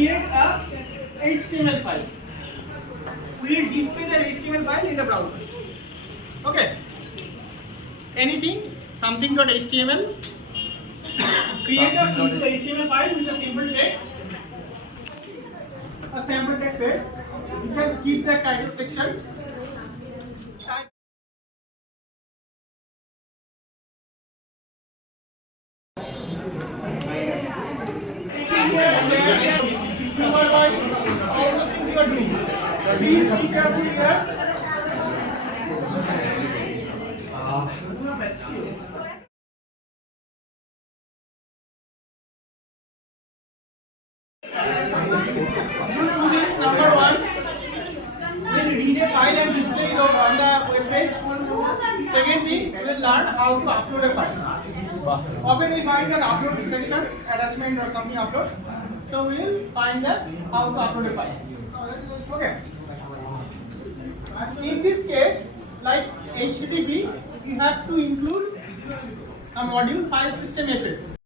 create a HTML file. We will display the HTML file in the browser. Okay. Anything, something.html. Create a simple HTML file with a simple text. A sample text here. You can skip the title section. All those things you are doing. Please be careful here. Two things. Number one, we'll read a file and display it on the web page. Second thing, we will learn how to upload a file. Often we find that upload section, attachment or something upload. So we will find that how to upload a file. Okay. In this case, like HTTP, you have to include a module file system FS.